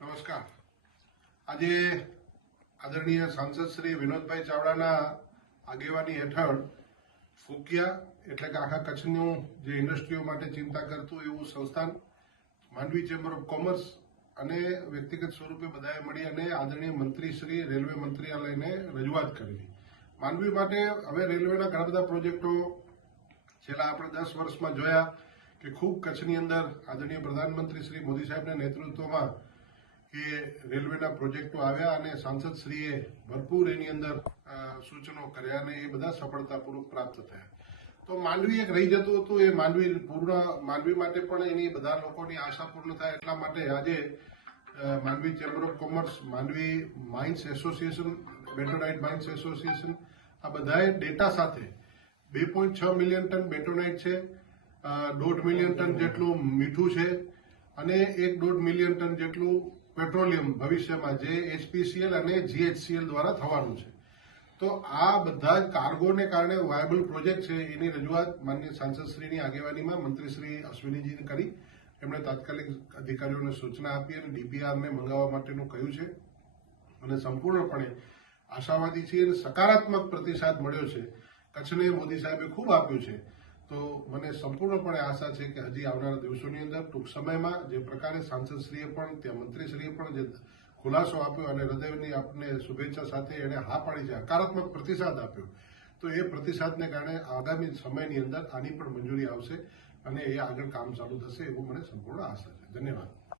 નમસ્કાર। આજે આદરણીય સાંસદ શ્રી વિનોદભાઈ ચાવડાના આગેવાની હેઠળ ફૂકિયા એટલે કે આખા કચ્છનું જે ઇન્ડસ્ટ્રીઓ માટે ચિંતા કરતું એવું સંસ્થાન માંડવી ચેમ્બર ઓફ કોમર્સ અને વ્યક્તિગત સ્વરૂપે બધાએ મળી અને આદરણીય મંત્રી શ્રી રેલવે મંત્રાલયને રજૂઆત કરેલી। માંડવી માટે હવે રેલવેના ઘણા બધા પ્રોજેક્ટો છેલ્લા આપણે 10 વર્ષમાં જોયા કે ખૂબ કચ્છની અંદર આદરણીય પ્રધાનમંત્રી શ્રી મોદી સાહેબના નેતૃત્વમાં કે રેલવેના પ્રોજેક્ટો આવ્યા અને સાંસદશ્રીએ ભરપૂર એની અંદર સૂચનો કર્યા અને એ બધા સફળતાપૂર્વક પ્રાપ્ત થયા। તો માંડવી એક રહી જતું હતું, એ માંડવી માટે પણ એની બધા લોકોની આશા પૂર્ણ થાય એટલા માટે આજે Mandvi chamber of commerce, Mandvi mines association, bentonite mines association આ બધાએ ડેટા સાથે 2.6 મિલિયન ટન બેટોનાઇટ છે, 1.5 મિલિયન ટન જેટલું મીઠું છે અને 1.5 મિલિયન ટન જેટલું પેટ્રોલિયમ ભવિષ્યમાં જે HPCL અને GHCL દ્વારા થવાનું છે। તો આ બધા જ કાર્ગોને કારણે વાયબલ પ્રોજેક્ટ છે એની રજૂઆત માનનીય સાંસદશ્રીની આગેવાનીમાં મંત્રી શ્રી અશ્વિનીજીને કરી। એમણે તાત્કાલિક અધિકારીઓને સૂચના આપી અને DPRને મંગાવવા માટેનું કહ્યું છે અને સંપૂર્ણપણે આશાવાદી છીએ અને સકારાત્મક પ્રતિસાદ મળ્યો છે। કચ્છને મોદી સાહેબે ખૂબ આપ્યું છે, તો મને સંપૂર્ણપણે આશા છે કે હજી આવનારા દિવસોની અંદર ટૂંક સમયમાં જે પ્રકારે સાંસદશ્રીએ પણ ત્યાં મંત્રીશ્રીએ પણ જે ખુલાસો આપ્યો અને હૃદયની આપને શુભેચ્છા સાથે એણે હા પાડી છે, હકારાત્મક પ્રતિસાદ આપ્યો, તો એ પ્રતિસાદને કારણે આગામી સમયની અંદર આની પણ મંજૂરી આવશે અને એ આગળ કામ ચાલુ થશે એવું મને સંપૂર્ણ આશા છે। ધન્યવાદ।